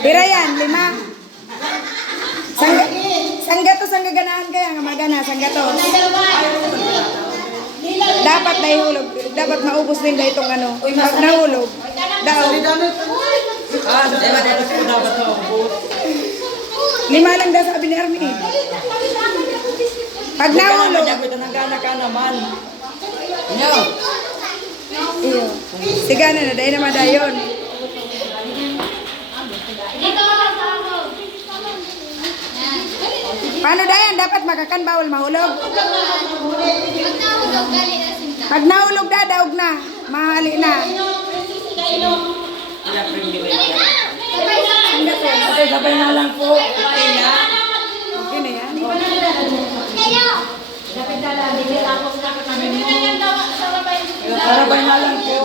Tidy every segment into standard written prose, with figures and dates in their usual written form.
Pira yan, 5. Sanggatos ang gaganahan kaya nga magana, sanggatos. Dapat nahihulog, dapat maubos din dahil itong ano. Pag nahulog, daw. 5 lang daw sabi ni Armin. Pag nahulog, iyo. Sigana na, dahil naman dayon. Paano dayan? Dapat makakan bawal mahulog. Pag nahulog daog na. Mahali na. Sabay na lang po. Okay na yan. Sarabay na lang po.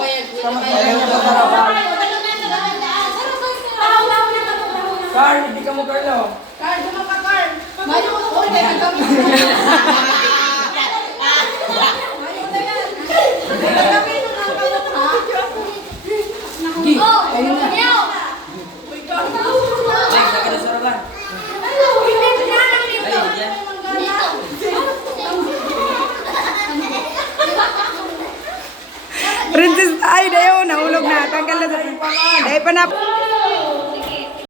Carl, hindi ka mo Carlo. Carl, duma ka Carl. Mayo mo ko na yan. Princess, ay, dayo, nahulog na. Tanggal na sa... Dahil pa na...